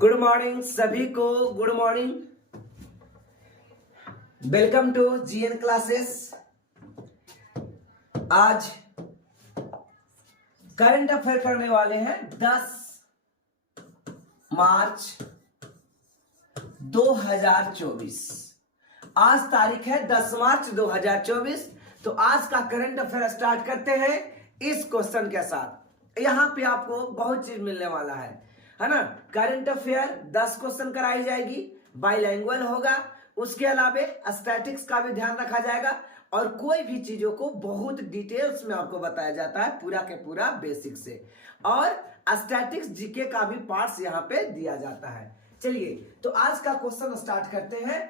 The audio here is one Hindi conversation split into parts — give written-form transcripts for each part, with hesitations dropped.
गुड मॉर्निंग सभी को, good morning. Welcome to GN classes. आज करंट अफेयर करने वाले हैं 10 मार्च 2024। आज तारीख है 10 मार्च 2024। तो आज का करंट अफेयर स्टार्ट करते हैं इस क्वेश्चन के साथ। यहां पे आपको बहुत चीज मिलने वाला है ना। करंट अफेयर 10 क्वेश्चन कराई जाएगी, बाइलैंग्वेज होगा, उसके अलावे स्टैटिक्स का भी ध्यान रखा जाएगा और कोई भी चीजों को बहुत डिटेल्स में आपको बताया जाता है, पूरा के पूरा बेसिक से। और स्टैटिक्स जीके का भी पार्ट्स यहाँ पे दिया जाता है। चलिए तो आज का क्वेश्चन स्टार्ट करते हैं।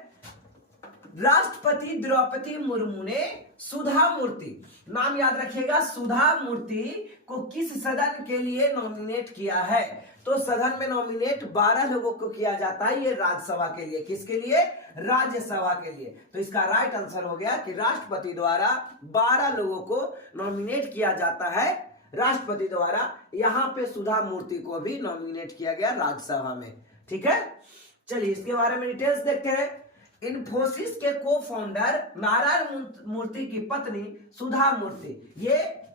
राष्ट्रपति द्रौपदी मुर्मू ने सुधा मूर्ति, नाम याद रखिएगा, सुधा मूर्ति को किस सदन के लिए नॉमिनेट किया है? तो सदन में नॉमिनेट 12 लोगों को किया जाता है, ये राज्यसभा के लिए। किसके लिए? राज्यसभा के लिए। तो इसका राइट आंसर हो गया कि राष्ट्रपति द्वारा 12 लोगों को नॉमिनेट किया जाता है राष्ट्रपति द्वारा। यहां पे सुधा मूर्ति को भी नॉमिनेट किया गया राज्यसभा में। ठीक है, चलिए इसके बारे में डिटेल्स देखते हैं। इन्फोसिस के को फाउंडर नारायण मूर्ति की पत्नी सुधा मूर्ति, ये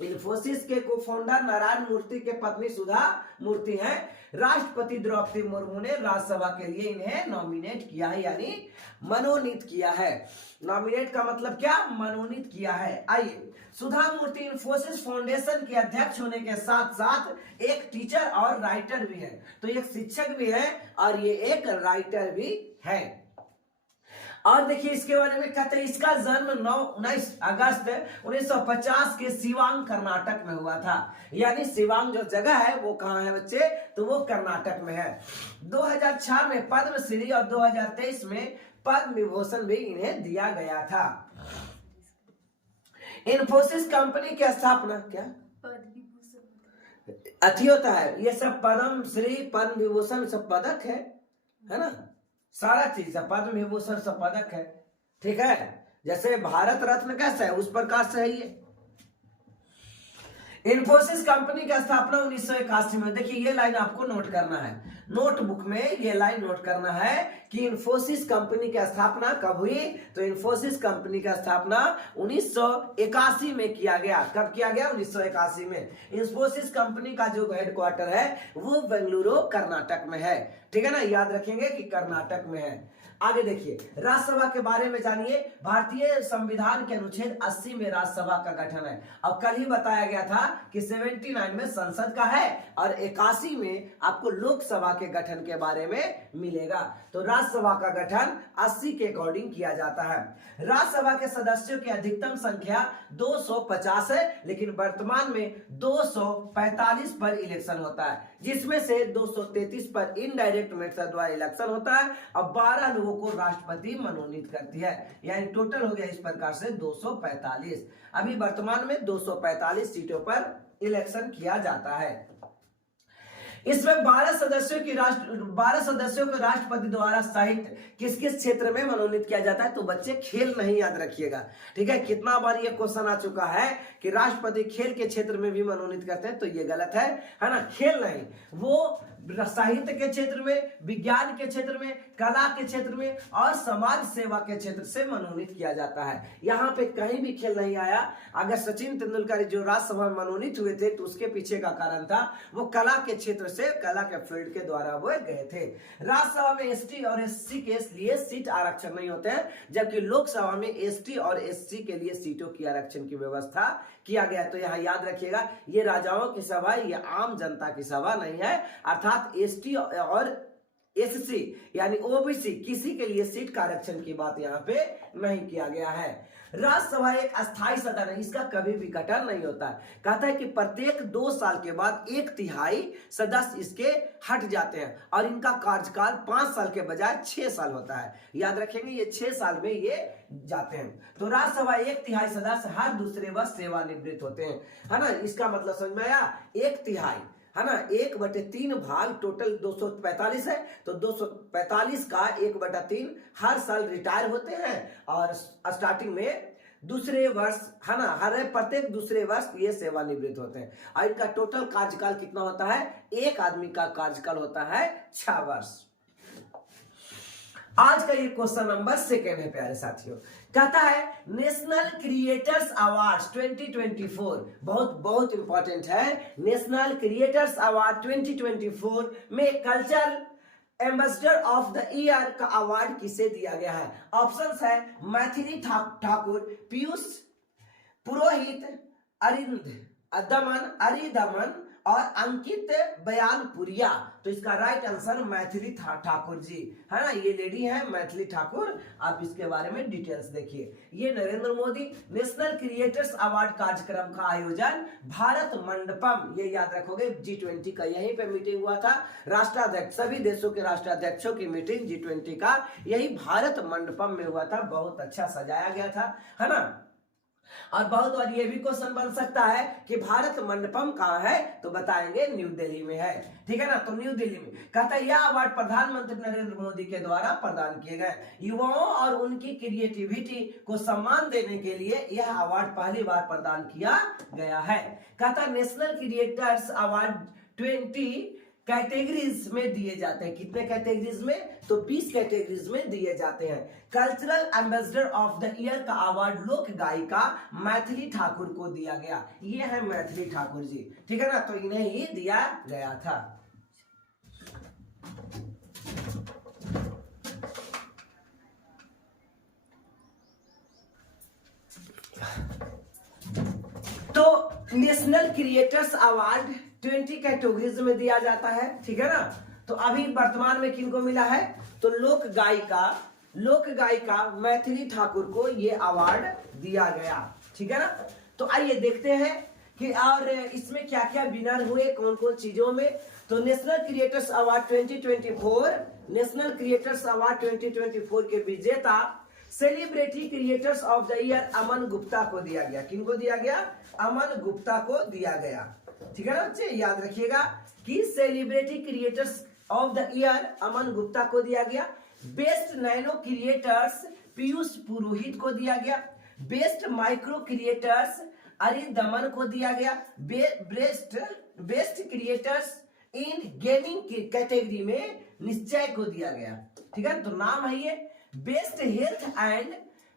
इन्फोसिस के को फाउंडर नारायण मूर्ति के पत्नी सुधा मूर्ति हैं। राष्ट्रपति द्रौपदी मुर्मू ने राज्यसभा के लिए इन्हें नॉमिनेट किया है, यानी मनोनीत किया है। नॉमिनेट का मतलब क्या? मनोनीत किया है। आइए, सुधा मूर्ति इन्फोसिस फाउंडेशन के अध्यक्ष होने के साथ साथ एक टीचर और राइटर भी है। तो एक शिक्षक भी है और ये एक राइटर भी है। और देखिए इसके बारे में कहते हैं, इसका जन्म 19 अगस्त 1950 के शिवांग कर्नाटक में हुआ था। यानी शिवांग जो जगह है वो कहाँ है बच्चे? तो वो कर्नाटक में है। 2006 में पद्मश्री और 2023 में पद्म विभूषण भी इन्हें दिया गया था। इन्फोसिस कंपनी की स्थापना क्या अति होता है? ये सब पद्म श्री, पद्म विभूषण सब पदक है ना, सारा चीज है। पद्म विभूषण सब पदक है। ठीक है, जैसे भारत रत्न कैसा है उस प्रकार से है ये। इन्फोसिस कंपनी की स्थापना 1981 में। देखिए ये लाइन आपको नोट करना है, नोटबुक में ये लाइन नोट करना है कि इन्फोसिस कंपनी की स्थापना कब हुई? तो इन्फोसिस कंपनी की स्थापना 1981 में किया गया। कब किया गया? 1981 में। इन्फोसिस कंपनी का जो हेडक्वार्टर है वो बेंगलुरु कर्नाटक में है। ठीक है ना, याद रखेंगे कि कर्नाटक में है। आगे देखिए, राज्यसभा के बारे में जानिए। भारतीय संविधान के अनुच्छेद 80 में राज्यसभा का गठन है। अब कल ही बताया गया था कि 79 में संसद का है और 81 में आपको लोकसभा के गठन के बारे में मिलेगा। तो राज्यसभा का गठन 80 के अकॉर्डिंग किया जाता है। राज्यसभा के सदस्यों की अधिकतम संख्या 250 है, लेकिन वर्तमान में 245 पर इलेक्शन होता है, जिसमें से 233 पर इनडायरेक्ट मेथड द्वारा इलेक्शन होता है और 12 लोगों को राष्ट्रपति मनोनीत करती है। यानी टोटल हो गया इस प्रकार से 245। अभी वर्तमान में 245 सीटों पर इलेक्शन किया जाता है। इसमें 12 सदस्यों को राष्ट्रपति द्वारा सहित किस किस क्षेत्र में मनोनीत किया जाता है? तो बच्चे खेल नहीं याद रखिएगा। ठीक है, कितना बार ये क्वेश्चन आ चुका है कि राष्ट्रपति खेल के क्षेत्र में भी मनोनीत करते हैं, तो ये गलत है ना। खेल नहीं, वो साहित्य के क्षेत्र में, विज्ञान के क्षेत्र में, कला के क्षेत्र में और समाज सेवा के क्षेत्र से मनोनीत किया जाता है। यहाँ पे कहीं भी खेल नहीं आया। अगर सचिन तेंदुलकर जो राज्यसभा में मनोनीत हुए थे तो उसके पीछे का कारण था वो कला के क्षेत्र से, कला के फील्ड के द्वारा वो गए थे। राज्यसभा में एसटी और एससी के लिए सीट आरक्षण नहीं होते हैं, जबकि लोकसभा में एसटी और एससी के लिए सीटों की आरक्षण की व्यवस्था किया गया। तो यहाँ याद रखिएगा, ये राजाओं की सभा, ये आम जनता की सभा नहीं है। अर्थात एसटी और एससी यानी ओबीसी किसी के लिए सीट का आरक्षण की बात यहाँ पे नहीं किया गया है। राज्यसभा एक अस्थायी सदन है, इसका कभी भी गठन नहीं होता है। कहता है कि प्रत्येक 2 साल के बाद 1/3 सदस्य इसके हट जाते हैं और इनका कार्यकाल 5 साल के बजाय 6 साल होता है। याद रखेंगे, ये 6 साल में ये जाते हैं। तो राज्यसभा 1/3 सदस्य हर दूसरे वर्ष सेवानिवृत्त होते हैं, है ना। इसका मतलब समझ में आया? 1/3 है ना, 1/3 भाग टोटल 245 है, तो 245 का 1/3 हर साल रिटायर होते हैं और स्टार्टिंग में दूसरे वर्ष, है ना, हर प्रत्येक दूसरे वर्ष ये सेवानिवृत्त होते हैं। और इनका टोटल कार्यकाल कितना होता है? एक आदमी का कार्यकाल होता है 6 वर्ष। आज का ये क्वेश्चन नंबर 2 है प्यारे साथियों। कहता है नेशनल क्रिएटर्स अवार्ड 2024, बहुत बहुत इंपॉर्टेंट है। नेशनल क्रिएटर्स अवार्ड 2024 में cultural ambassador of the year का अवार्ड किसे दिया गया है? ऑप्शंस है मैथिली ठाकुर, पीयूष पुरोहित, अरिदमन और अंकित बयानपुरिया। तो इसका राइट आंसर मैथिली ठाकुर जी, है ना, ये लेडी है मैथिली ठाकुर। आप इसके बारे में डिटेल्स देखिए। ये Narendra Modi national creators award कार्यक्रम का आयोजन भारत मंडपम, ये याद रखोगे, G20 का यहीं पे मीटिंग हुआ था। राष्ट्राध्यक्ष, सभी देशों के राष्ट्राध्यक्षों की मीटिंग G20 का यही भारत मंडपम में हुआ था। बहुत अच्छा सजाया गया था, है ना। और बहुत बार ये भी क्वेश्चन बन सकता है कि भारत मंडपम कहाँ है? तो बताएंगे न्यू दिल्ली में है, ठीक है ना। तो न्यू दिल्ली में कहता है यह अवार्ड प्रधानमंत्री नरेंद्र मोदी के द्वारा प्रदान किए गए युवाओं और उनकी क्रिएटिविटी को सम्मान देने के लिए यह अवार्ड पहली बार प्रदान किया गया है। कहता है नेशनल क्रिएटर्स अवार्ड 20 कैटेगरीज में दिए जाते हैं। कितने कैटेगरीज में? तो 20 कैटेगरीज में दिए जाते हैं। Cultural ambassador of the year का अवार्ड लोक गायिका मैथिली ठाकुर को दिया गया। ये है मैथिली ठाकुर जी, ठीक है ना। तो इन्हें ही दिया गया था। तो नेशनल क्रिएटर्स अवार्ड 20 कैटेगरीज में दिया जाता है, ठीक है ना। तो अभी वर्तमान में किनको मिला है? तो लोक गायिका मैथिली ठाकुर को ये अवार्ड दिया गया, ठीक है ना। तो आइए देखते हैं कि और इसमें क्या क्या विनर हुए, कौन कौन चीजों में। तो नेशनल क्रिएटर्स अवार्ड 2024 के विजेता celebrity creators of the year Aman Gupta को दिया गया। किनको दिया गया? अमन गुप्ता को दिया गया, ठीक है ना बच्चे। याद रखिएगा कि celebrity creators of the year Aman Gupta को दिया गया। Best nano creators Piyush Purohit को दिया गया। बेस्ट माइक्रो क्रिएटर्स अरिदमन को दिया गया। Best creators in gaming category में निश्चय को दिया गया, ठीक है। तो नाम है ये। Best health and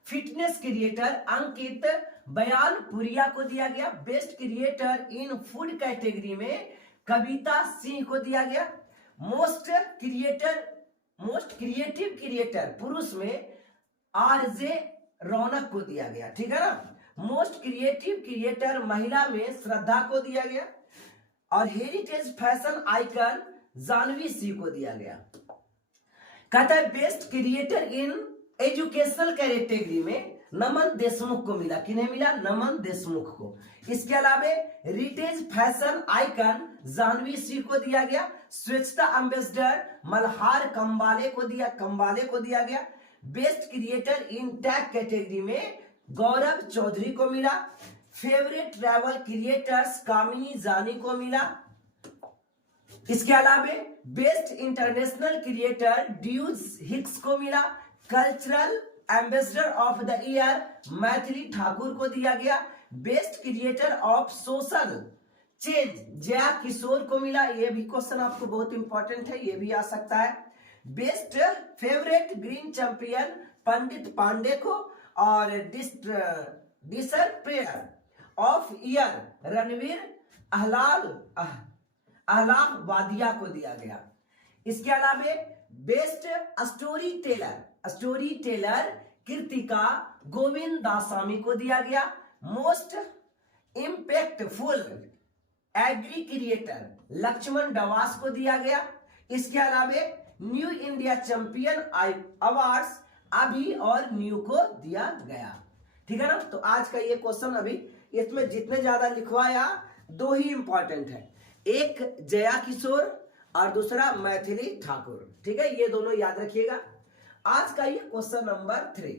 fitness creator Ankit Baiyanpuria को दिया गया। Best creator in food category में कविता सिंह को दिया गया। मोस्ट क्रिएटिव क्रिएटर पुरुष में आरजे रौनक को दिया गया, ठीक है ना। मोस्ट क्रिएटिव क्रिएटर महिला में श्रद्धा को दिया गया। और heritage fashion icon Janvi Singh को दिया गया। कहता है best creator in educational category में नमन देशमुख को मिला। किन्हें मिला? नमन देशमुख को। इसके अलावा heritage fashion icon Janvi Singh को दिया गया। स्वच्छता एम्बेसडर मल्हार कंबाले को दिया गया। बेस्ट क्रिएटर इन टैग कैटेगरी में गौरव चौधरी को मिला। फेवरेट ट्रैवल क्रिएटर्स कामिनी जानी को मिला। इसके अलावा best international creator Drew Hicks को मिला। Cultural ambassador of the year Maithili Thakur को दिया गया। Best creator of social change Jaya Kishore को मिला। यह भी क्वेश्चन आपको बहुत इंपॉर्टेंट है, यह भी आ सकता है। Best favourite green champion Pandit Pandey को और disruptor of year Ranveer Allahbadia को दिया गया। इसके अलावा best storyteller Kritika Govindasamy को दिया गया। Most impactful agri creator Lakshman Dawas को दिया गया। इसके अलावा न्यू इंडिया चैंपियन अवार्ड्स अभी और न्यू को दिया गया, ठीक है ना। तो आज का ये क्वेश्चन अभी इसमें जितने ज्यादा लिखवाया 2 ही इंपॉर्टेंट है, एक जया किशोर और दूसरा मैथिली ठाकुर, ठीक है। ये दोनों याद रखिएगा। आज का ये क्वेश्चन नंबर 3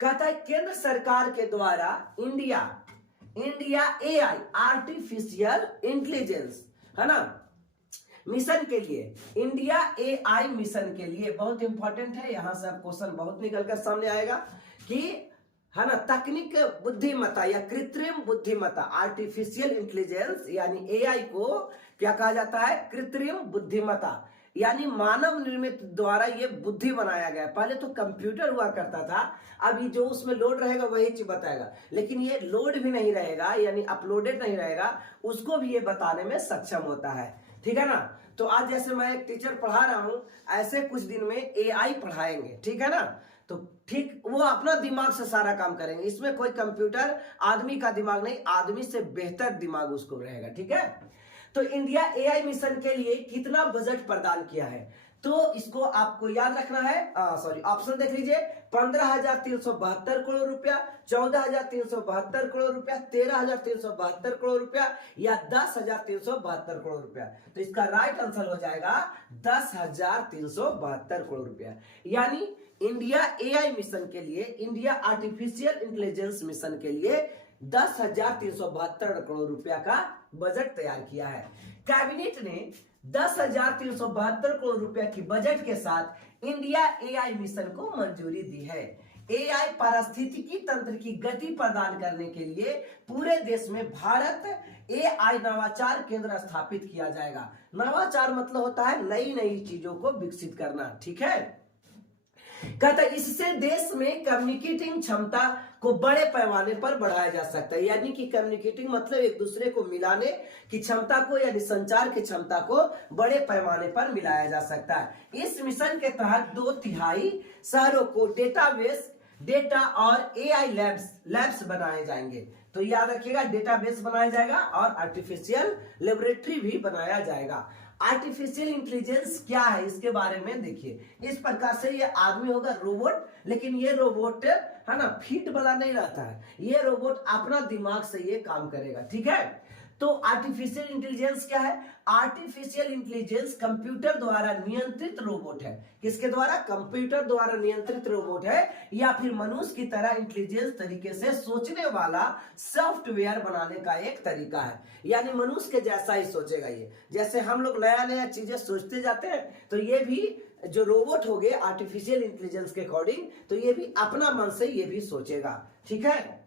कहता है केंद्र सरकार के द्वारा इंडिया एआई आर्टिफिशियल इंटेलिजेंस, है ना, मिशन के लिए, इंडिया एआई मिशन के लिए बहुत इंपॉर्टेंट है। यहां से अब क्वेश्चन बहुत निकल कर सामने आएगा कि है ना, तकनीक बुद्धिमत्ता या कृत्रिम बुद्धिमत्ता, आर्टिफिशियल इंटेलिजेंस यानी एआई को क्या कहा जाता है? कृत्रिम बुद्धिमत्ता, यानी मानव निर्मित द्वारा ये बुद्धि बनाया गया। पहले तो कंप्यूटर हुआ करता था, अब ये जो उसमें लोड रहेगा वही चीज बताएगा, लेकिन ये लोड भी नहीं रहेगा यानी अपलोडेड नहीं रहेगा, उसको भी ये बताने में सक्षम होता है। ठीक है ना। तो आज जैसे मैं एक टीचर पढ़ा रहा हूं, ऐसे कुछ दिन में एआई पढ़ाएंगे। ठीक है ना। तो ठीक वो अपना दिमाग से सारा काम करेंगे, इसमें कोई कंप्यूटर आदमी का दिमाग नहीं, आदमी से बेहतर दिमाग उसको रहेगा। ठीक है। तो इंडिया एआई मिशन के लिए कितना बजट प्रदान किया है? तो इसको आपको याद रखना है। सॉरी, ऑप्शन देख लीजिए, 15,372 करोड़ रुपया, 14,372 करोड़ रुपया, 13,372 करोड़ रुपया या 10,372 करोड़ रुपया। तो इसका राइट आंसर हो जाएगा 10,372 करोड़ रुपया। यानी इंडिया एआई मिशन के लिए, इंडिया आर्टिफिशियल इंटेलिजेंस मिशन के लिए 10,372 करोड़ रुपया का बजट तैयार किया है। कैबिनेट ने 10,372 करोड़ रुपया की बजट के साथ इंडिया एआई मिशन को मंजूरी दी है। एआई पारिस्थितिकी तंत्र की गति प्रदान करने के लिए पूरे देश में भारत एआई नवाचार केंद्र स्थापित किया जाएगा। नवाचार मतलब होता है नई नई चीजों को विकसित करना। ठीक है। कहता है इससे देश में कम्युनिकेटिंग क्षमता को बड़े पैमाने पर बढ़ाया जा सकता है। यानी कि कम्युनिकेटिंग मतलब एक दूसरे को मिलाने की क्षमता को, यानी संचार की क्षमता को बड़े पैमाने पर मिलाया जा सकता है। इस मिशन के तहत 2/3 शहरों को डेटाबेस, डेटा और एआई लैब्स बनाए जाएंगे। तो याद रखिएगा, डेटाबेस बनाया जाएगा और आर्टिफिशियल लेबोरेटरी भी बनाया जाएगा। आर्टिफिशियल इंटेलिजेंस क्या है इसके बारे में देखिए। इस प्रकार से ये आदमी होगा रोबोट, लेकिन ये रोबोट है ना फिट वाला नहीं रहता है, ये रोबोट अपना दिमाग से ये काम करेगा। ठीक है। तो आर्टिफिशियल इंटेलिजेंस क्या है? आर्टिफिशियल इंटेलिजेंस कंप्यूटर द्वारा नियंत्रित रोबोट है। किसके द्वारा? कंप्यूटर द्वारा नियंत्रित रोबोट है, या फिर मनुष्य की तरह इंटेलिजेंस तरीके से सोचने वाला सॉफ्टवेयर बनाने का एक तरीका है। यानी मनुष्य के जैसा ही सोचेगा ये। जैसे हम लोग नया नया चीजें सोचते जाते हैं, तो ये भी जो रोबोट हो गए आर्टिफिशियल इंटेलिजेंस के अकॉर्डिंग, तो ये भी अपना मन से ये भी सोचेगा। ठीक है।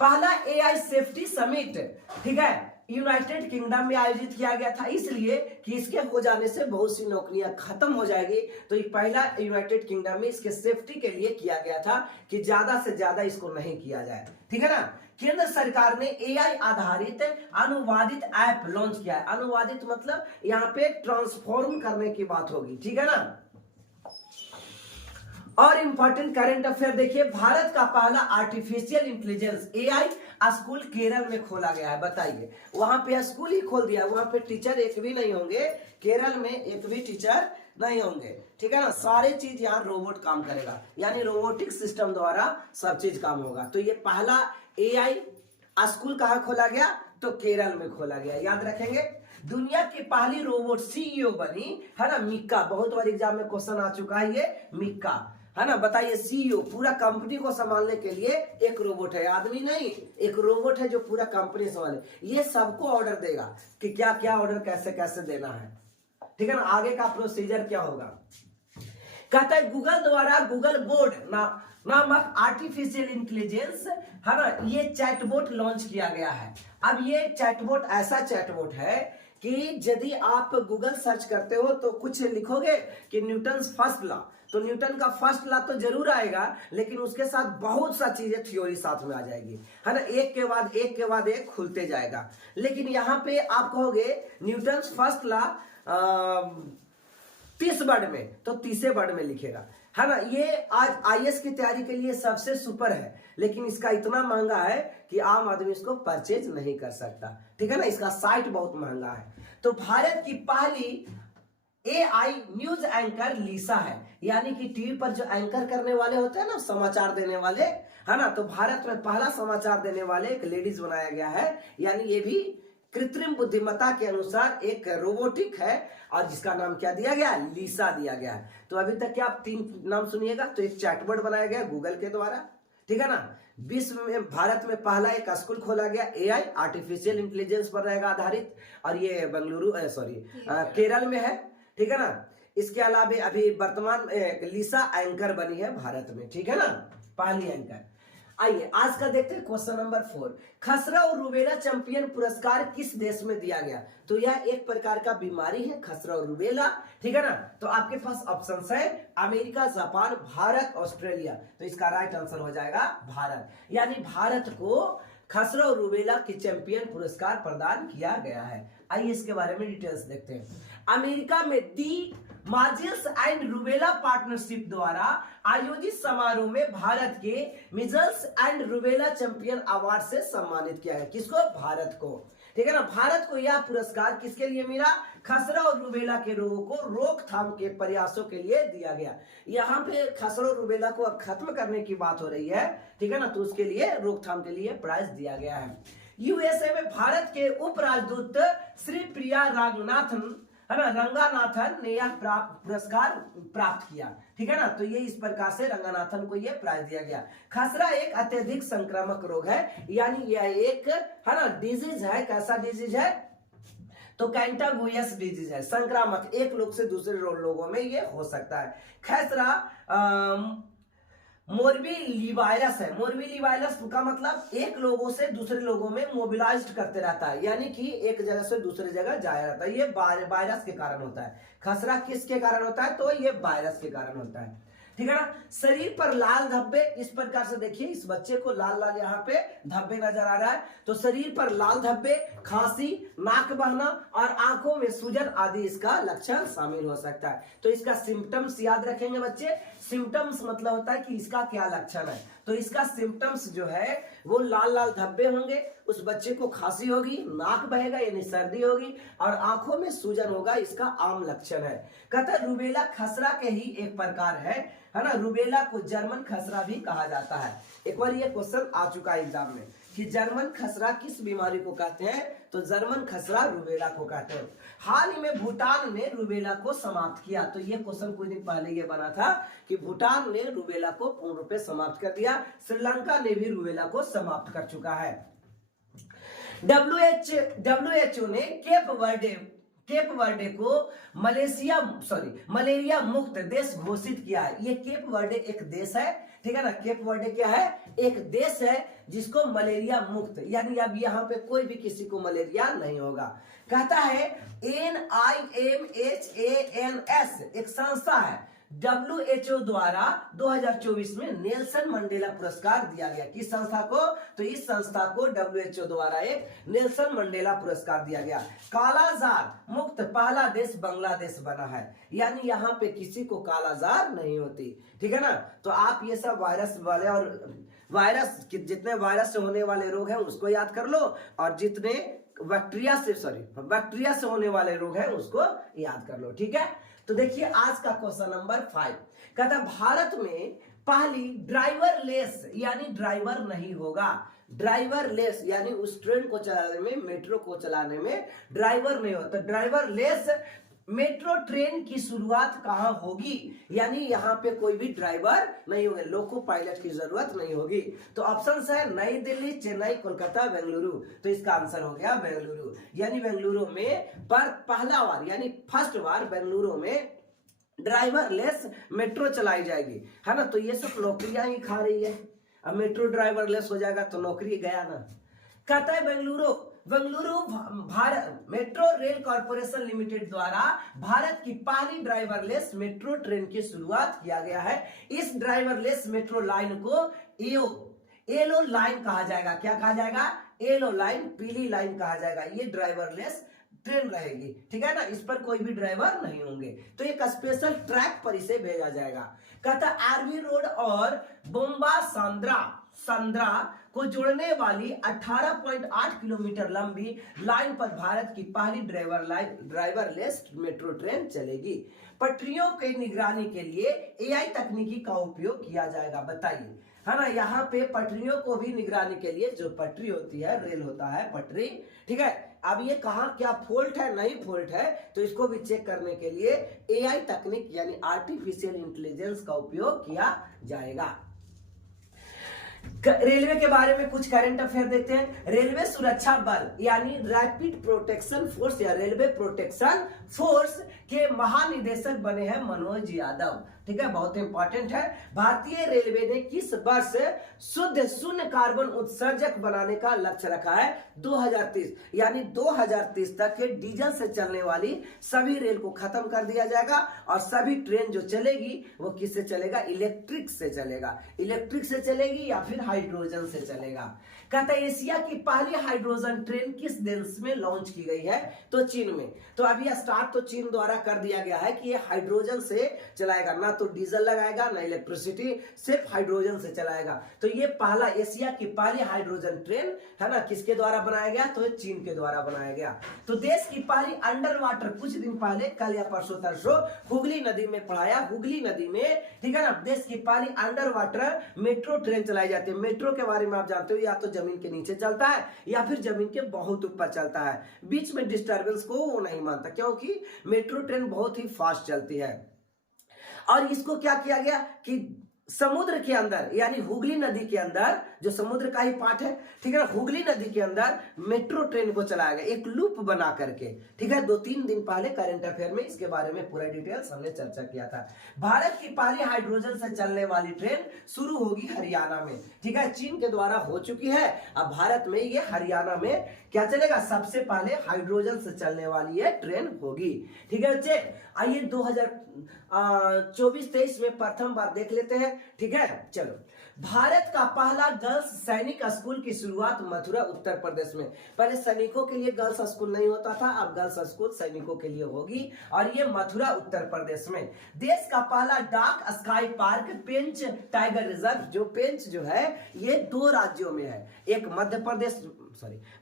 पहला एआई सेफ्टी समिट, ठीक है, यूनाइटेड किंगडम में आयोजित किया गया था, इसलिए कि इसके हो जाने से बहुत सी नौकरियां खत्म हो जाएगी। तो ये पहला यूनाइटेड किंगडम में इसके सेफ्टी के लिए किया गया था कि ज्यादा से ज्यादा इसको नहीं किया जाए। ठीक है ना। केंद्र सरकार ने एआई आधारित अनुवादित ऐप लॉन्च किया है। अनुवादित मतलब यहाँ पे ट्रांसफॉर्म करने की बात होगी। ठीक है ना। और इंपॉर्टेंट करंट अफेयर देखिए, भारत का पहला artificial intelligence AI school Kerala में खोला गया है। बताइए, वहां पे स्कूल ही खोल दिया, वहां पे टीचर एक भी नहीं होंगे, केरल में एक भी टीचर नहीं होंगे। ठीक है ना। सारे चीज यहाँ रोबोट काम करेगा, यानी रोबोटिक सिस्टम द्वारा सब चीज काम होगा। तो ये पहला एआई स्कूल कहाँ खोला गया? तो केरल में खोला गया। याद रखेंगे। दुनिया की पहली रोबोट सीईओ बनी, है ना, मिक्का। बहुत बार एग्जाम में क्वेश्चन आ चुका है ये मिक्का, है ना। बताइए, सीईओ पूरा कंपनी को संभालने के लिए एक रोबोट है, आदमी नहीं, एक रोबोट है जो पूरा कंपनी संभाले। ये सबको ऑर्डर देगा कि क्या क्या ऑर्डर कैसे कैसे देना है। ठीक है ना। आगे का प्रोसीजर क्या होगा? कहता है गूगल द्वारा गूगल बोर्ड नामक आर्टिफिशियल इंटेलिजेंस, है ना, ये चैटबॉट लॉन्च किया गया है। अब ये चैटबॉट ऐसा चैटबॉट है कि यदि आप गूगल सर्च करते हो तो कुछ लिखोगे कि न्यूटन्स फर्स्ट लॉ, तो न्यूटन का फर्स्ट लॉ तो जरूर आएगा, लेकिन उसके साथ बहुत सा चीजें थ्योरी साथ में आ जाएगी, है ना। एक के बाद एक खुलते जाएगा। लेकिन यहाँ पे आप कहोगे न्यूटन्स फर्स्ट लॉ 30 वर्ड में, तो 30 वर्ड में लिखेगा, है ना। ये आज आईएएस की तैयारी के लिए सबसे सुपर है, लेकिन इसका इतना महंगा है कि आम आदमी इसको परचेज नहीं कर सकता। ठीक है ना। इसका साइट बहुत महंगा है। तो भारत की पहली एआई न्यूज एंकर लीसा है, यानी कि टीवी पर जो एंकर करने वाले होते हैं ना, समाचार देने वाले, है ना। तो भारत में पहला समाचार देने वाले एक लेडीज बनाया गया है, यानी ये भी कृत्रिम बुद्धिमत्ता के अनुसार एक रोबोटिक है, और जिसका नाम क्या दिया गया? लीसा दिया गया है। तो अभी तक क्या आप 3 नाम सुनिएगा। तो एक चैटबॉट बनाया गया गूगल के द्वारा, ठीक है ना। विश्व में, भारत में पहला एक स्कूल खोला गया एआई आर्टिफिशियल इंटेलिजेंस पर रहेगा आधारित, और ये केरल में है। ठीक है ना। इसके अलावा अभी वर्तमान में लिसा एंकर बनी है भारत में, ठीक है ना, पहली एंकर। आइए आज का देखते हैं क्वेश्चन नंबर 4। खसरा और रूबेला चैंपियन पुरस्कार किस देश में दिया गया? तो यह एक प्रकार का बीमारी है खसरा और रूबेला, ठीक है ना। तो आपके पास ऑप्शंस है अमेरिका, जापान, भारत, ऑस्ट्रेलिया। तो इसका राइट आंसर हो जाएगा भारत, यानी भारत को खसरा और रूबेला के चैंपियन पुरस्कार प्रदान किया गया है। आइए इसके बारे में डिटेल्स देखते हैं। अमेरिका में दी माजिल्स एंड रूबेला पार्टनरशिप द्वारा आयोजित समारोह में भारत के measles and rubella champion award से सम्मानित किया गया। किसको? भारत को, ठीक है ना। भारत को यह पुरस्कार किसके लिए मिला? खसरा और रूबेला के रोगों को रोकथाम के प्रयासों के लिए दिया गया। यहाँ पे खसरा और रूबेला को अब खत्म करने की बात हो रही है, ठीक है ना, तो उसके लिए रोकथाम के लिए प्राइज दिया गया है। यूएसए में भारत के उप राजदूत श्री प्रिया रंगनाथन, है ना, रंगानाथन ने यह पुरस्कार प्राप्त किया, ठीक है ना। तो ये इस प्रकार से रंगानाथन को यह प्राइज दिया गया। खसरा एक अत्यधिक संक्रामक रोग है, यानी यह एक, है ना, डिजीज है। कैसा डिजीज है? तो कैंटागुयस डिजीज है, संक्रामक, एक लोग से दूसरे लोगों में ये हो सकता है। खसरा मोरबी वायरस है। मोरबी वायरस का मतलब एक लोगों से दूसरे लोगों में मोबिलाइज्ड करते रहता है, यानी कि एक जगह से दूसरे जगह जाया रहता है। ये वायरस के कारण होता है। खसरा किसके कारण होता है? तो ये वायरस के कारण होता है, ठीक है ना। शरीर पर लाल धब्बे, इस प्रकार से देखिए, इस बच्चे को लाल लाल यहाँ पे धब्बे नजर आ रहा है। तो शरीर पर लाल धब्बे, खांसी, नाक बहना और आंखों में सूजन आदि इसका लक्षण शामिल हो सकता है। तो इसका सिम्टम्स याद रखेंगे बच्चे। सिम्टम्स मतलब होता है कि इसका क्या लक्षण है। तो इसका सिम्टम्स जो है वो लाल लाल धब्बे होंगे, उस बच्चे को खांसी होगी, नाक बहेगा यानी सर्दी होगी और आंखों में सूजन होगा, इसका आम लक्षण है। कहता है रूबेला खसरा के ही एक प्रकार है ना। रूबेला को जर्मन खसरा भी कहा जाता है। एक बार ये क्वेश्चन आ चुका है एग्जाम में कि जर्मन खसरा किस बीमारी को कहते हैं? तो जर्मन खसरा रूबेला को कहते हैं। हाल ही में भूटान ने रूबेला को समाप्त किया। तो ये क्वेश्चन कुछ दिन पहले ये बना था कि भूटान ने रूबेला को पूर्ण रूप से समाप्त कर दिया। श्रीलंका ने भी रूबेला को समाप्त कर चुका है। WHO ने केप वर्डे को मलेरिया मुक्त देश घोषित किया है। ये केप वर्डे एक देश है, ठीक है ना। केप वर्डे क्या है? एक देश है जिसको मलेरिया मुक्त, यानी अब यहाँ पे कोई भी किसी को मलेरिया नहीं होगा। कहता है NIMHANS एक संस्था है, WHO द्वारा 2024 में नेल्सन मंडेला पुरस्कार दिया गया। किस संस्था को? तो इस संस्था को WHO द्वारा एक नेल्सन मंडेला पुरस्कार दिया गया। कालाजार मुक्त पहला देश बांग्लादेश बना है, यानी यहाँ पे किसी को कालाजार नहीं होती, ठीक है ना। तो आप ये सब वायरस वाले और जितने वायरस से होने वाले रोग हैं उसको याद कर लो, और जितने बैक्टीरिया से होने वाले रोग हैं उसको याद कर लो, ठीक है। तो देखिए आज का क्वेश्चन नंबर 5 कहता भारत में पहली ड्राइवरलेस, यानी ड्राइवर नहीं होगा, ड्राइवरलेस यानी उस ट्रेन को चलाने में, मेट्रो को चलाने में ड्राइवर नहीं होता। ड्राइवरलेस मेट्रो ट्रेन की शुरुआत कहां होगी? यानी यहाँ पे कोई भी ड्राइवर नहीं होगा, लोको पायलट की जरूरत नहीं होगी। तो ऑप्शंस है नई दिल्ली, चेन्नई, कोलकाता, बेंगलुरु। तो इसका आंसर हो गया बेंगलुरु, यानी बेंगलुरु में पर पहला बार यानी फर्स्ट बार बेंगलुरु में ड्राइवरलेस मेट्रो चलाई जाएगी, है ना। तो ये सब नौकरियां ही खा रही है। अब मेट्रो ड्राइवरलेस हो जाएगा तो नौकरी गया ना। कहता है Bengaluru Bharat metro rail corporation limited द्वारा भारत की पहली ड्राइवरलेस मेट्रो ट्रेन की शुरुआत किया गया है। इस ड्राइवरलेस मेट्रो लाइन को येलो लाइन कहा जाएगा। क्या कहा जाएगा? येलो लाइन, पीली लाइन कहा जाएगा। ये ड्राइवरलेस ट्रेन रहेगी, ठीक है ना। इस पर कोई भी ड्राइवर नहीं होंगे। तो एक स्पेशल ट्रैक पर इसे भेजा जाएगा। कहता आरवी रोड और बोम्बा सांद्रा को जोड़ने वाली 18.8 किलोमीटर लंबी लाइन पर भारत की पहली ड्राइवरलेस मेट्रो ट्रेन चलेगी। पटरियों की निगरानी के लिए एआई तकनीकी का उपयोग किया जाएगा। बताइए, है ना। यहाँ पे पटरियों को भी निगरानी के लिए जो पटरी होती है, रेल होता है पटरी, ठीक है। अब ये कहाँ क्या फॉल्ट है, नहीं फॉल्ट है, तो इसको भी चेक करने के लिए एआई तकनीक यानी आर्टिफिशियल इंटेलिजेंस का उपयोग किया जाएगा। रेलवे के बारे में कुछ करंट अफेयर देते हैं। रेलवे सुरक्षा बल यानी रैपिड प्रोटेक्शन फोर्स या रेलवे प्रोटेक्शन फोर्स के महानिदेशक बने हैं मनोज यादव। ठीक है, बहुत इंपॉर्टेंट है। भारतीय रेलवे ने किस वर्ष शुद्ध शून्य कार्बन उत्सर्जक बनाने का लक्ष्य रखा है? 2030, यानी 2030 तक के डीजल से चलने वाली सभी रेल को खत्म कर दिया जाएगा और सभी ट्रेन जो चलेगी वो किससे चलेगा? इलेक्ट्रिक से चलेगा। इलेक्ट्रिक से चलेगी या फिर हाइड्रोजन से चलेगा। कहता है एशिया की पहली हाइड्रोजन ट्रेन किस देश में लॉन्च की गई है? तो चीन में। तो अभी स्टार्ट तो चीन द्वारा कर दिया गया है कि ये हाइड्रोजन से चलाएगा, ना तो डीजल लगाएगा ना इलेक्ट्रिसिटी, सिर्फ हाइड्रोजन से चलाएगा। तो ये पहला एशिया की पहली हाइड्रोजन ट्रेन है ना, किसके द्वारा बनाया गया? तो चीन के द्वारा बनाया गया। तो देश की पहली अंडर वाटर, कुछ दिन पहले कल या परसों तरसों हुगली नदी में पढ़ाया, हुगली नदी में, ठीक है ना, देश की पहली अंडर वाटर मेट्रो ट्रेन चलाई जाती है। मेट्रो के बारे में आप जानते हो, या तो जमीन के नीचे चलता है या फिर जमीन के बहुत ऊपर चलता है, बीच में डिस्टर्बेंस को वो नहीं मानता, क्योंकि मेट्रो ट्रेन बहुत ही फास्ट चलती है। और इसको क्या किया गया कि समुद्र के अंदर यानी हुगली नदी के अंदर, जो समुद्र का ही पार्ट है, ठीक है ना, हुगली नदी के अंदर मेट्रो ट्रेन को चलाया गया एक लूप बना करके। ठीक है, 2-3 दिन पहले करंट अफेयर में इसके बारे में पूरा डिटेल्स हमने चर्चा किया था। भारत की पहली हाइड्रोजन से चलने वाली ट्रेन शुरू होगी हरियाणा में। ठीक है, चीन के द्वारा हो चुकी है, अब भारत में ये हरियाणा में क्या चलेगा? सबसे पहले हाइड्रोजन से चलने वाली ये ट्रेन होगी। ठीक है बच्चे, आइए 2024-23 में प्रथम बार देख लेते हैं। ठीक है, चलो। भारत का पहला गर्ल्स सैनिक स्कूल की शुरुआत मथुरा उत्तर प्रदेश में। पहले सैनिकों के लिए गर्ल्स स्कूल नहीं होता था, अब गर्ल्स स्कूल सैनिकों के लिए होगी और ये मथुरा उत्तर प्रदेश में। देश का पहला डार्क स्काई पार्क पेंच टाइगर रिजर्व, जो पेंच जो है ये 2 राज्यों में है, एक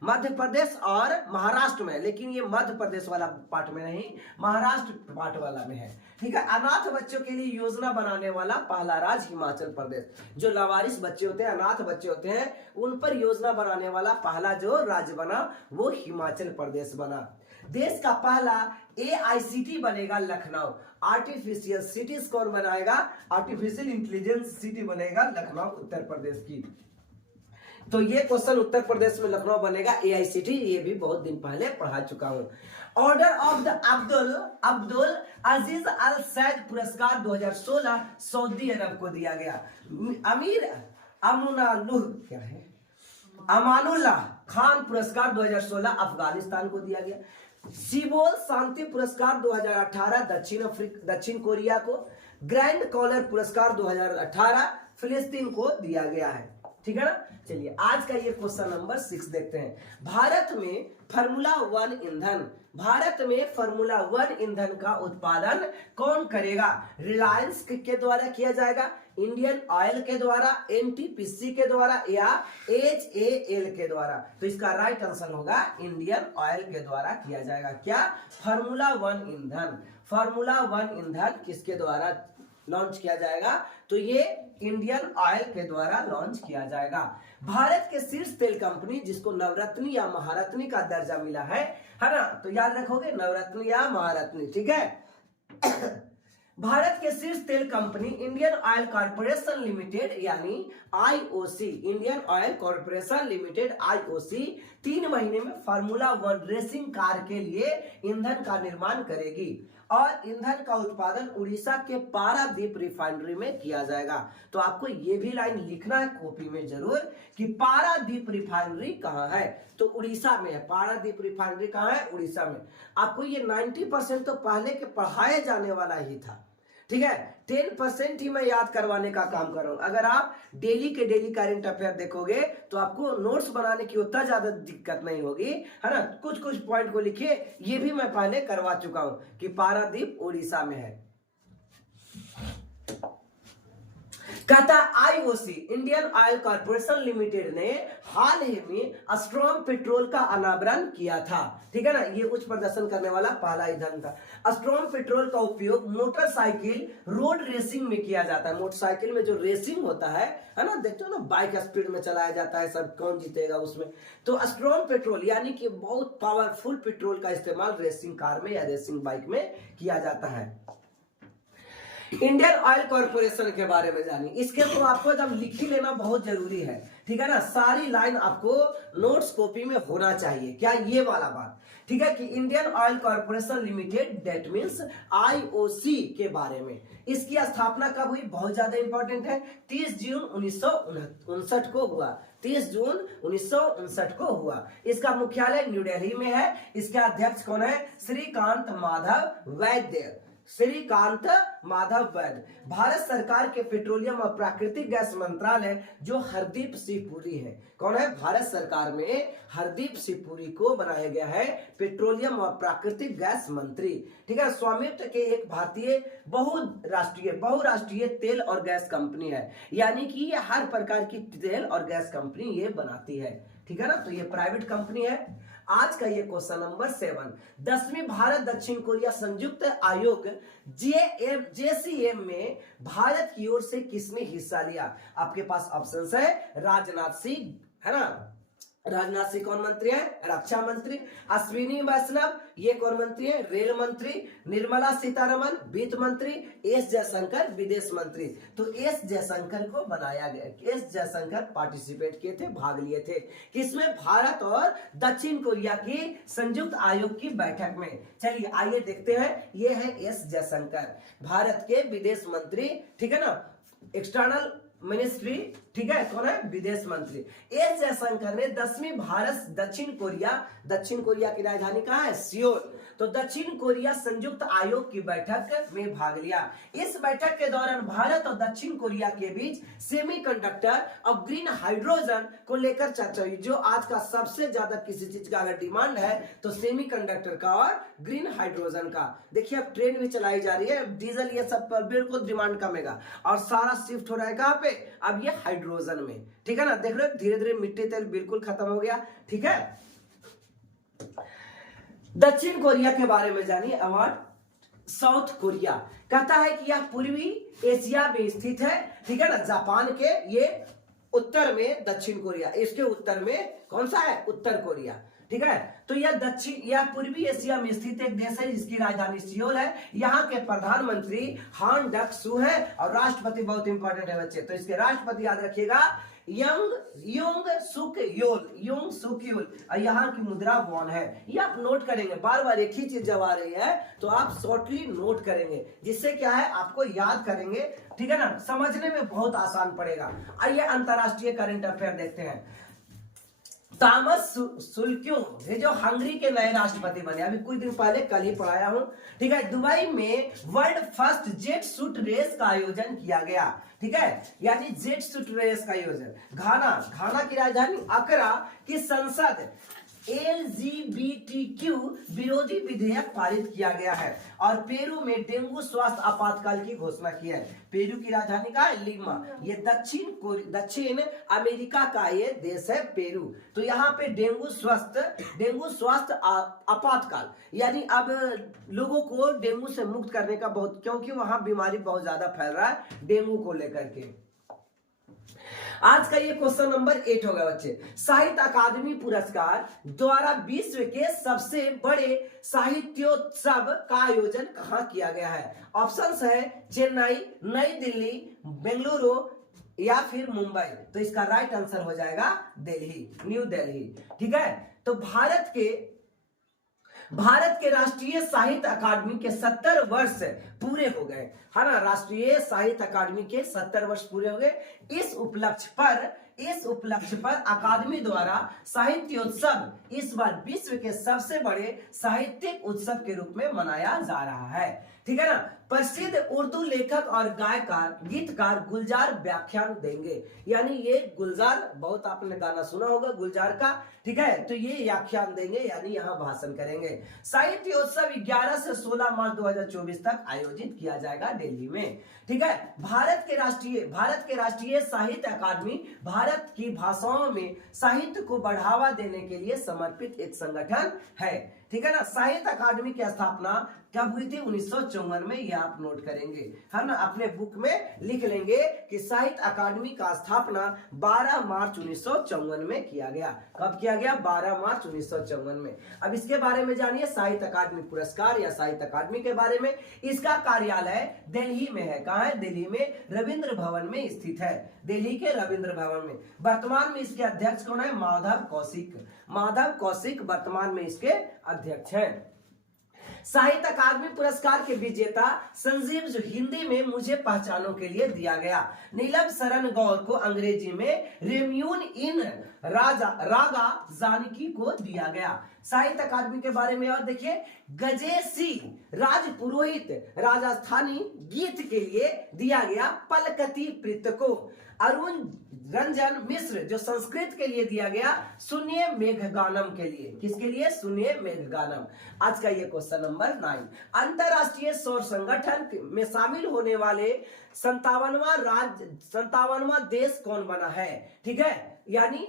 मध्य प्रदेश और महाराष्ट्र में, लेकिन ये मध्य प्रदेश वाला पार्ट में नहीं, महाराष्ट्र पार्ट वाला में है। ठीक है, अनाथ बच्चों के लिए योजना बनाने वाला पहला राज्य हिमाचल प्रदेश। जो लावारिस बच्चे होते हैं, अनाथ बच्चे होते हैं, उन पर योजना बनाने वाला पहला जो राज्य बना वो हिमाचल प्रदेश बना। देश का पहला AICT बनेगा लखनऊ। आर्टिफिशियल सिटीज कौन बनाएगा? आर्टिफिशियल इंटेलिजेंस सिटी बनेगा लखनऊ उत्तर प्रदेश की। तो ये क्वेश्चन उत्तर प्रदेश में लखनऊ बनेगा AICT, ये भी बहुत दिन पहले पढ़ा चुका हूं। ऑर्डर ऑफ द अब्दुल अजीज अल सैद पुरस्कार 2016 सऊदी अरब को दिया गया। अमीर अमानुल्लाह खान पुरस्कार 2016 अफगानिस्तान को दिया गया। सिबोल शांति पुरस्कार 2018 दक्षिण कोरिया को। ग्रैंड कॉलर पुरस्कार 2018 फिलिस्तीन को दिया गया है। ठीक है ना, चलिए आज का ये क्वेश्चन नंबर 6 देखते हैं। भारत में फार्मूला 1 ईंधन का उत्पादन कौन करेगा? रिलायंस के द्वारा किया जाएगा, इंडियन ऑयल के द्वारा, NTPC के द्वारा या HAL के द्वारा? तो इसका राइट आंसर होगा इंडियन ऑयल के द्वारा किया जाएगा। क्या? फार्मूला 1 ईंधन किसके द्वारा लॉन्च किया जाएगा? तो ये इंडियन ऑयल के द्वारा लॉन्च किया जाएगा। भारत के शीर्ष तेल कंपनी जिसको नवरत्न या महारत्न का दर्जा मिला है ना, तो याद रखोगे नवरत्न या महारत्न। ठीक है, भारत के शीर्ष तेल company Indian oil corporation limited यानी IOC, Indian oil corporation limited IOC 3 महीने में फार्मूला 1 रेसिंग कार के लिए ईंधन का निर्माण करेगी और ईंधन का उत्पादन उड़ीसा के पारादीप रिफाइनरी में किया जाएगा। तो आपको ये भी लाइन लिखना है कॉपी में जरूर कि पारादीप रिफाइनरी कहाँ है? तो उड़ीसा में है। पारादीप रिफाइनरी कहाँ है? उड़ीसा में। आपको ये 90% तो पहले के पढ़ाए जाने वाला ही था। ठीक है, 10% ही मैं याद करवाने का काम कर रहा हूं। अगर आप डेली के डेली करंट अफेयर देखोगे तो आपको नोट्स बनाने की उतना ज्यादा दिक्कत नहीं होगी, है ना। कुछ पॉइंट को लिखिए, ये भी मैं पहले करवा चुका हूं कि पारादीप उड़ीसा में है। कहता IOC Indian oil corporation limited ने हाल ही में स्ट्रॉन्ग पेट्रोल का अनावरण किया था। ठीक है ना, ये उच्च प्रदर्शन करने वाला पहला ईंधन था। स्ट्रॉन्ग पेट्रोल का उपयोग मोटरसाइकिल रोड रेसिंग में किया जाता है। मोटरसाइकिल में जो रेसिंग होता है ना, देखते हो ना, बाइक स्पीड में चलाया जाता है, सब कौन जीतेगा उसमें। तो स्ट्रॉन्ग पेट्रोल यानी कि बहुत पावरफुल पेट्रोल का इस्तेमाल रेसिंग कार में या रेसिंग बाइक में किया जाता है। इंडियन ऑयल कॉर्पोरेशन के बारे में जानिए। इसके तो आपको एकदम लिख ही लेना बहुत जरूरी है, ठीक है ना। सारी लाइन आपको नोट्स कॉपी में होना चाहिए। क्या ये वाला बात, ठीक है, कि Indian oil corporation limited, that means IOC के बारे में। इसकी स्थापना कब हुई, बहुत ज्यादा इंपॉर्टेंट है, 30 जून 1959 को हुआ। 30 जून 1959 को हुआ। इसका मुख्यालय न्यू दिल्ली में है। इसके अध्यक्ष कौन है, श्रीकांत माधव वैद्य। श्रीकांत माधव वैद्य। भारत सरकार के पेट्रोलियम और प्राकृतिक गैस मंत्रालय जो हरदीप सिंह पुरी है, कौन है, भारत सरकार में हरदीप सिंह पुरी को बनाया गया है पेट्रोलियम और प्राकृतिक गैस मंत्री, ठीक है। स्वामित्व के एक भारतीय बहुराष्ट्रीय तेल और गैस कंपनी है, यानी कि ये हर प्रकार की तेल और गैस कंपनी ये बनाती है, ठीक है ना। तो ये प्राइवेट कंपनी है। आज का ये क्वेश्चन नंबर 7, 10वीं भारत दक्षिण कोरिया संयुक्त आयोग JCM में भारत की ओर से किसने हिस्सा लिया। आपके पास ऑप्शंस है, राजनाथ सिंह, है ना। राजनाथ सिंह कौन मंत्री है, रक्षा मंत्री। अश्विनी वैष्णव ये कौन मंत्री है, रेल मंत्री। निर्मला सीतारमण वित्त मंत्री। एस जयशंकर विदेश मंत्री। तो एस जयशंकर को बनाया गया। एस जयशंकर पार्टिसिपेट किए थे, भाग लिए थे किसमें, भारत और दक्षिण कोरिया की संयुक्त आयोग की बैठक में। चलिए आइए देखते हैं। ये है एस जयशंकर, भारत के विदेश मंत्री, ठीक है ना, एक्सटर्नल मिनिस्ट्री, ठीक है, कौन है, विदेश मंत्री। एस जयशंकर ने 10वीं भारत दक्षिण कोरिया की राजधानी कहाँ है, सियोल। तो दक्षिण कोरिया संयुक्त आयोग की बैठक में भाग लिया। इस बैठक के दौरान भारत और दक्षिण कोरिया के बीच सेमीकंडक्टर और ग्रीन हाइड्रोजन को लेकर चर्चा हुई। जो आज का सबसे ज्यादा किसी चीज का अगर डिमांड है तो सेमीकंडक्टर का और ग्रीन हाइड्रोजन का। देखिए अब ट्रेन भी चलाई जा रही है, डीजल ये सब पर बिल्कुल डिमांड कमेगा और सारा शिफ्ट हो रहा है कहाँ पे, अब ये हाइड्रोजन में, ठीक है ना। देख रहे हो धीरे धीरे मिट्टी तेल बिल्कुल खत्म हो गया, ठीक है। दक्षिण कोरिया के बारे में जानिए। अवार्ड साउथ कोरिया कहता है कि यह पूर्वी एशिया में स्थित है, ठीक है ना। जापान के ये उत्तर में दक्षिण कोरिया, इसके उत्तर में कौन सा है, उत्तर कोरिया, ठीक है। तो यह पूर्वी एशिया में स्थित एक देश है जिसकी राजधानी सियोल है। यहाँ के प्रधानमंत्री हान डक सू है और राष्ट्रपति बहुत इंपॉर्टेंट है बच्चे, तो इसके राष्ट्रपति याद रखिएगा युंग सुक योल। और यहाँ की मुद्रा वॉन है। ये आप नोट करेंगे, बार बार एक ही चीज जब आ रही है तो आप शॉर्टली नोट करेंगे, जिससे क्या है आपको याद करेंगे, ठीक है ना, समझने में बहुत आसान पड़ेगा। आइए अंतरराष्ट्रीय करंट अफेयर देखते हैं। थॉमस सुल्क्यूम ये जो हंगरी के नए राष्ट्रपति बने, अभी कुछ दिन पहले कल ही पढ़ाया हूं, ठीक है। दुबई में world first jet suit race का आयोजन किया गया, ठीक है, यानी जेट शूट रेस का आयोजन। घाना की राजधानी अकरा की संसद LGBTQ विरोधी विधेयक पारित किया गया है। और पेरू में डेंगू स्वास्थ्य आपातकाल की घोषणा की है। पेरू की राजधानी का है लिमा। ये दक्षिण अमेरिका का ये देश है पेरू। तो यहाँ पे डेंगू स्वास्थ्य आपातकाल, यानी अब लोगों को डेंगू से मुक्त करने का बहुत, क्योंकि वहां बीमारी बहुत ज्यादा फैल रहा है डेंगू को लेकर के। आज का ये क्वेश्चन नंबर 8 होगा बच्चे। साहित्य अकादमी पुरस्कार द्वारा विश्व के सबसे बड़े साहित्योत्सव का आयोजन कहाँ किया गया है। ऑप्शंस है चेन्नई, नई दिल्ली, बेंगलुरु या फिर मुंबई। तो इसका राइट आंसर हो जाएगा दिल्ली, न्यू दिल्ली, ठीक है। तो भारत के राष्ट्रीय साहित्य अकादमी के 70 वर्ष पूरे हो गए, है ना। राष्ट्रीय साहित्य अकादमी के 70 वर्ष पूरे हो गए। इस उपलक्ष्य पर अकादमी द्वारा साहित्योत्सव इस बार विश्व के सबसे बड़े साहित्यिक उत्सव के रूप में मनाया जा रहा है, ठीक है ना। प्रसिद्ध उर्दू लेखक और गीतकार गुलजार व्याख्यान देंगे, यानी ये गुलजार, बहुत आपने गाना सुना होगा गुलजार का, ठीक है। तो ये व्याख्यान देंगे, यानी यहाँ भाषण करेंगे। साहित्योत्सव 11 से 16 मार्च 2024 तक आयोजित किया जाएगा दिल्ली में, ठीक है। भारत के राष्ट्रीय साहित्य अकादमी भारत की भाषाओं में साहित्य को बढ़ावा देने के लिए समर्पित एक संगठन है। ठीक है ना। साहित्य अकादमी की स्थापना कब हुई थी? 1954 में। ये आप नोट करेंगे, है ना, अपने बुक में लिख लेंगे कि साहित्य अकादमी का स्थापना 12 मार्च 1954 में किया गया। कब किया गया? 12 मार्च 1954 में। अब इसके बारे में जानिए, साहित्य अकादमी पुरस्कार या साहित्य अकादमी के बारे में। इसका कार्यालय दिल्ली में है। कहाँ है? दिल्ली में रविंद्र भवन में स्थित है। दिल्ली के रविंद्र भवन में। वर्तमान में इसके अध्यक्ष कौन है? माधव कौशिक। माधव कौशिक वर्तमान में इसके अध्यक्ष हैं। साहित्य अकादमी पुरस्कार के विजेता संजीव, जो हिंदी में मुझे पहचानों के लिए दिया गया। नीलम शरण गौर को अंग्रेजी में रेम्यून इन रागा जानकी को दिया गया। साहित्य अकादमी के बारे में और देखिए, गजेसी राजपुरोहित राजस्थानी गीत के लिए दिया गया पलकती प्रीत को। अरुण रंजन मिश्र, जो संस्कृत के लिए दिया गया सुनिए मेघगानम के लिए। किसके लिए? सुनिए मेघगानम। आज का ये क्वेश्चन नंबर 9। अंतरराष्ट्रीय सौर संगठन में शामिल होने वाले 57वां देश कौन बना है? ठीक है, यानी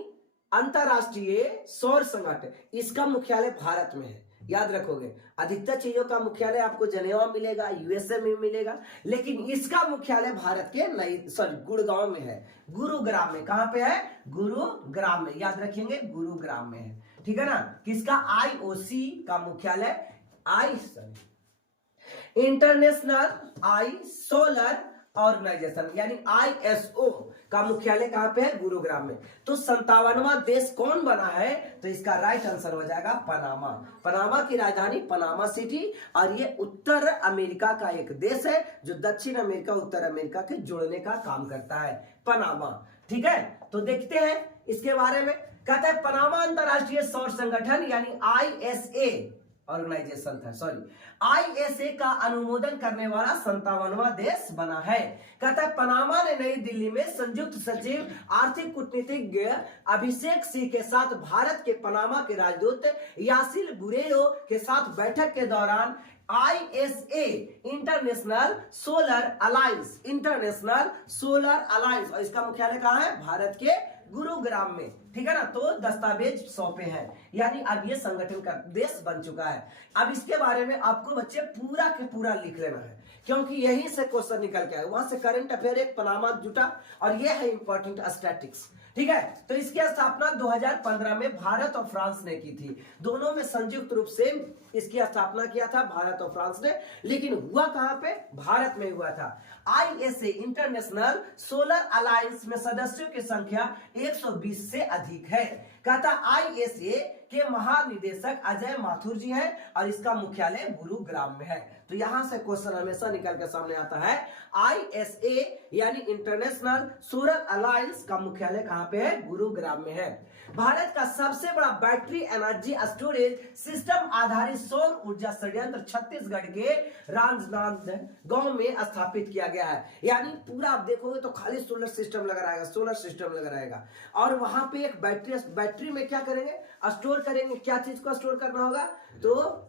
अंतरराष्ट्रीय सौर संगठन, इसका मुख्यालय भारत में है। याद रखोगे, अधिकतर चीजों का मुख्यालय आपको जनेवा मिलेगा, यूएसए में मिलेगा, लेकिन इसका मुख्यालय भारत के गुड़गांव में है, गुरुग्राम में। कहां पे है? गुरुग्राम में। याद रखेंगे, गुरुग्राम में है। ठीक है ना। किसका? आईओसी का मुख्यालय इंटरनेशनल सोलर ऑर्गेनाइजेशन यानी आईएसओ का मुख्यालय कहां पे है? गुरुग्राम में। तो 57वां देश कौन बना है? तो इसका राइट आंसर हो जाएगा पनामा। पनामा की राजधानी पनामा सिटी, और ये उत्तर अमेरिका का एक देश है जो दक्षिण अमेरिका उत्तर अमेरिका के जोड़ने का काम करता है, पनामा। ठीक है, तो देखते हैं इसके बारे में। कहता है पनामा अंतरराष्ट्रीय सौर संगठन यानी आईएसए ऑर्गेनाइजेशन था, आईएसए का अनुमोदन करने वाला 57वां देश बना है। कहता है पनामा ने नई दिल्ली में संयुक्त सचिव आर्थिक कूटनीतिज्ञ अभिषेक सिंह के साथ भारत के पनामा के राजदूत यासिल बुरेलो के साथ बैठक के दौरान आईएसए इंटरनेशनल सोलर अलायंस, और इसका मुख्यालय कहां है? भारत के गुरुग्राम में। ठीक है ना। तो दस्तावेज सौंपे हैं, यानी अब ये संगठन का देश बन चुका है। अब इसके बारे में आपको बच्चे पूरा के पूरा लिख लेना है, क्योंकि यहीं से क्वेश्चन निकल के आए। वहां से करंट अफेयर एक पनामा जुटा, और ये है इंपॉर्टेंट स्टैटिक्स। ठीक है, तो इसकी स्थापना 2015 में भारत और फ्रांस ने की थी। दोनों में संयुक्त रूप से इसकी स्थापना किया था भारत और फ्रांस ने, लेकिन हुआ कहां पे? भारत में हुआ था। आईएसए इंटरनेशनल सोलर अलायंस में सदस्यों की संख्या 120 से अधिक है। कहता आईएसए के महानिदेशक अजय माथुर जी हैं, और इसका मुख्यालय गुरुग्राम में है। तो यहां से क्वेश्चन हमेशा निकल के सामने आता है। आईएसए यानी इंटरनेशनल सोलर अलायंस का मुख्यालय कहां पे है? गुरुग्राम में है। भारत का सबसे बड़ा बैटरी एनर्जी स्टोरेज सिस्टम आधारित सौर ऊर्जा संयंत्र छत्तीसगढ़ के राजनांदगांव में स्थापित किया गया है। यानी पूरा आप देखोगे तो खाली सोलर सिस्टम लगा रहेगा, और वहां पे एक बैटरी में क्या करेंगे? स्टोर करेंगे। क्या चीज को स्टोर करना होगा? तो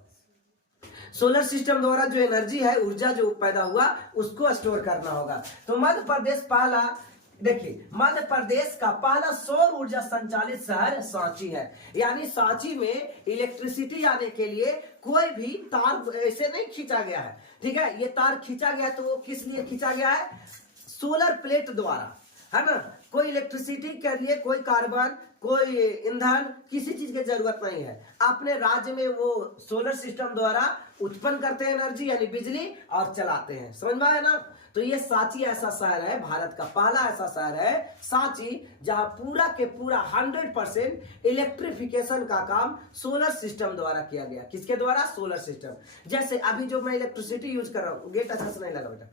सोलर सिस्टम द्वारा जो एनर्जी है, ऊर्जा जो पैदा हुआ, उसको स्टोर करना होगा। तो मध्य प्रदेश पहला, देखिए मध्य प्रदेश का पहला सौर ऊर्जा संचालित शहर सांची है। यानी सांची में इलेक्ट्रिसिटी आने के लिए कोई भी तार ऐसे नहीं खींचा गया है। ठीक है, ये तार खींचा गया है तो वो किस लिए खींचा गया है? सोलर प्लेट द्वारा, है ना। कोई इलेक्ट्रिसिटी के लिए कोई कार्बन, कोई ईंधन, किसी चीज की जरूरत नहीं है। अपने राज्य में वो सोलर सिस्टम द्वारा उत्पन्न करते हैं एनर्जी यानी बिजली, और चलाते हैं। समझ में आया ना। तो ये सांची ऐसा शहर है, भारत का पहला ऐसा शहर है सांची, जहां पूरा के पूरा 100% इलेक्ट्रिफिकेशन का काम सोलर सिस्टम द्वारा किया गया। किसके द्वारा? Solar system. जैसे अभी जो मैं इलेक्ट्रिसिटी यूज कर रहा हूँ, गेट अच्छा से नहीं लगा बेटा,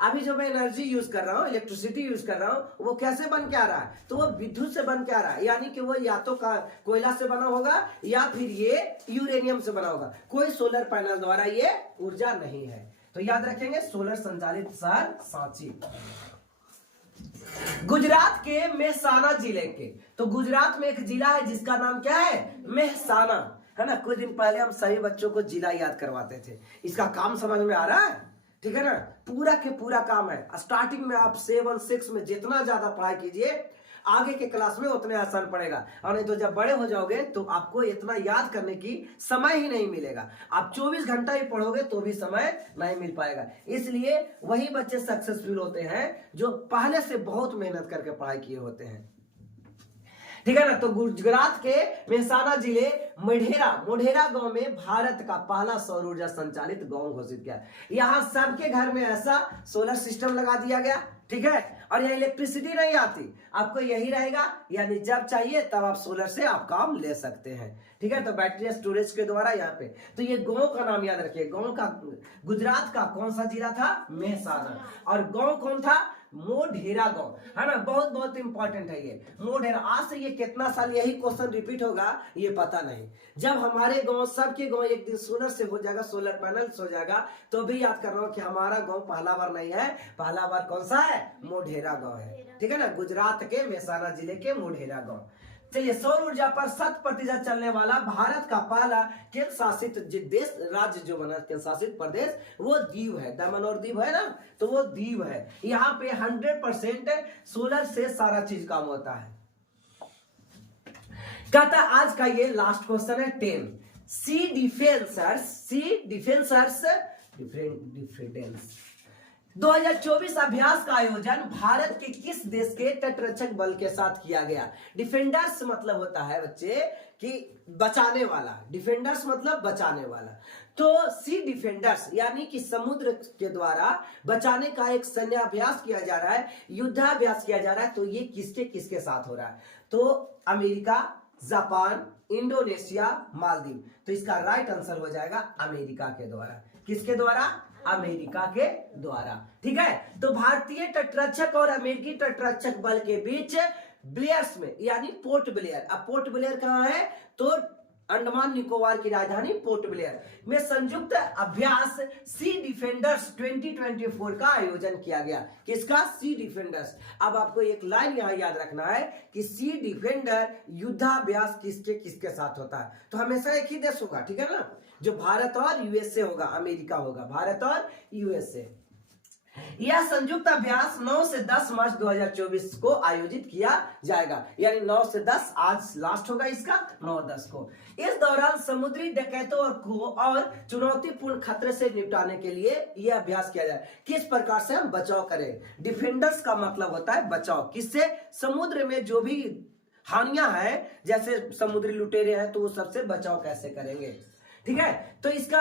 अभी जो मैं एनर्जी यूज कर रहा हूँ, इलेक्ट्रिसिटी यूज कर रहा हूँ, वो कैसे बन के आ रहा है? तो वो विद्युत से बन के आ रहा है, यानी कि वो या तो कोयला से बना होगा या फिर ये यूरेनियम से बना होगा। कोई सोलर पैनल द्वारा ये ऊर्जा नहीं है। तो याद रखेंगे, सोलर संचालित शहर सांची। गुजरात के मेहसाना जिले के, तो गुजरात में एक जिला है जिसका नाम क्या है? मेहसाना, है ना। कुछ दिन पहले हम सभी बच्चों को जिला याद करवाते थे। इसका काम समझ में आ रहा है? ठीक है ना। पूरा के पूरा काम है। स्टार्टिंग में आप 7, 6 में जितना ज्यादा पढ़ाई कीजिए, आगे के क्लास में उतने आसान पड़ेगा, और नहीं तो जब बड़े हो जाओगे तो आपको इतना याद करने की समय ही नहीं मिलेगा। आप 24 घंटा ही पढ़ोगे तो भी समय नहीं मिल पाएगा। इसलिए वही बच्चे सक्सेसफुल होते हैं जो पहले से बहुत मेहनत करके पढ़ाई किए होते हैं, ठीक है ना। तो गुजरात के मेहसाना जिले मोढेरा गांव में भारत का पहला सौर ऊर्जा संचालित गांव घोषित किया। यहाँ सबके घर में ऐसा सोलर सिस्टम लगा दिया गया, ठीक है। और यहाँ इलेक्ट्रिसिटी नहीं आती, आपको यही रहेगा, यानी जब चाहिए तब आप सोलर से आप काम ले सकते हैं, ठीक है। तो बैटरी स्टोरेज के द्वारा यहाँ पे, तो ये गांव का नाम याद रखिए। गांव का गुजरात का कौन सा जिला था? मेहसाना। और गांव कौन था? मोढेरा गांव, है ना। बहुत बहुत इंपॉर्टेंट है ये मोढेरा। आज से ये कितना साल यही क्वेश्चन रिपीट होगा ये पता नहीं। जब हमारे गांव, सबके गांव एक दिन सोलर से हो जाएगा, सोलर पैनल हो जाएगा, तो भी याद कर रहा हूं कि हमारा गांव पहला बार नहीं है, पहला बार कौन सा है? मोढेरा गांव है, ठीक है ना। गुजरात के मेहसाना जिले के मोढेरा गांव। चलिए, सौर ऊर्जा पर 100% चलने वाला भारत का पहला केंद्र शासित देश, राज्य जो बना केंद्र शासित प्रदेश, वो दीव है। दमन और दीव है ना, तो वो दीव है। यहाँ पे 100% सोलर से सारा चीज काम होता है। कहता आज का ये लास्ट क्वेश्चन है 10। सी डिफेंसर्स 2024 अभ्यास का आयोजन भारत के किस देश के तटरक्षक बल के साथ किया गया? डिफेंडर्स मतलब होता है बच्चे कि बचाने वाला, डिफेंडर्स मतलब बचाने वाला। तो सी डिफेंडर्स यानी कि समुद्र के द्वारा बचाने का एक सैन्य अभ्यास किया जा रहा है, युद्धाभ्यास किया जा रहा है। तो ये किसके किसके साथ हो रहा है? तो अमेरिका, जापान, इंडोनेशिया, मालदीव। तो इसका राइट आंसर हो जाएगा अमेरिका के द्वारा। किसके द्वारा? अमेरिका के द्वारा, ठीक है। तो भारतीय तटरक्षक और अमेरिकी तटरक्षक बल के बीच ब्लेयर्स में, यानी पोर्ट ब्लेयर। अब पोर्ट ब्लेयर कहां है? तो अंडमान निकोबार की राजधानी पोर्ट ब्लेयर में संयुक्त अभ्यास सी डिफेंडर्स 2024 का आयोजन किया गया। किसका? सी डिफेंडर्स। अब आपको एक लाइन यहां याद रखना है कि सी डिफेंडर युद्धाभ्यास किसके किसके साथ होता है? तो हमेशा एक ही देश होगा, ठीक है ना, जो भारत और यूएसए होगा, अमेरिका होगा, भारत और यूएसए। यह संयुक्त अभ्यास 9 से 10 मार्च 2024 को आयोजित किया जाएगा, यानी 9 से 10, आज लास्ट होगा इसका 9-10 को। इस दौरान समुद्री डकैतों और चुनौतीपूर्ण खतरे से निपटाने के लिए यह अभ्यास किया जाए। किस प्रकार से हम बचाव करें? डिफेंडर्स का मतलब होता है बचाव। किससे? समुद्र में जो भी हानियां हैं, जैसे समुद्री लुटेरे हैं, तो वो सबसे बचाव कैसे करेंगे, ठीक है। तो इसका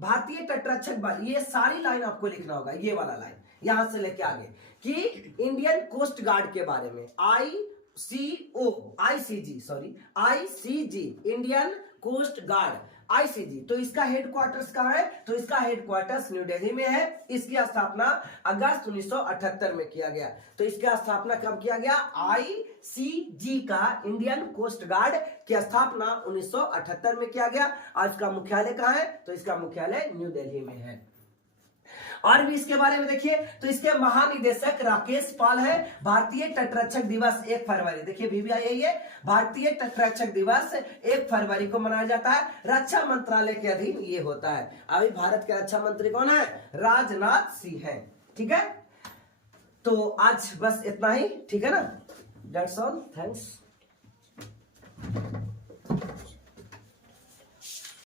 भारतीय तटरक्षक बल, ये सारी लाइन आपको लिखना होगा, ये वाला लाइन यहां से लेके आगे, कि इंडियन कोस्ट गार्ड के बारे में, ICG, Indian coast guard, ICG. तो इसका हेडक्वार्टर्स कहां है? तो इसका हेडक्वार्टर्स न्यू दिल्ली में है। इसकी स्थापना अगस्त 1978 में किया गया। तो इसका स्थापना कब किया गया? आईसीजी का, इंडियन कोस्ट गार्ड की स्थापना 1978 में किया गया। और इसका मुख्यालय कहां है? तो इसका मुख्यालय न्यू दिल्ली में है। और भी इसके बारे में देखिए, तो इसके महानिदेशक राकेश पाल है। भारतीय तटरक्षक दिवस 1 फरवरी, देखिए VVI यही है, भारतीय तटरक्षक दिवस 1 फरवरी को मनाया जाता है। रक्षा मंत्रालय के अधीन ये होता है। अभी भारत के रक्षा मंत्री कौन है? राजनाथ सिंह है, ठीक है। तो आज बस इतना ही, ठीक है ना। That's all, thanks.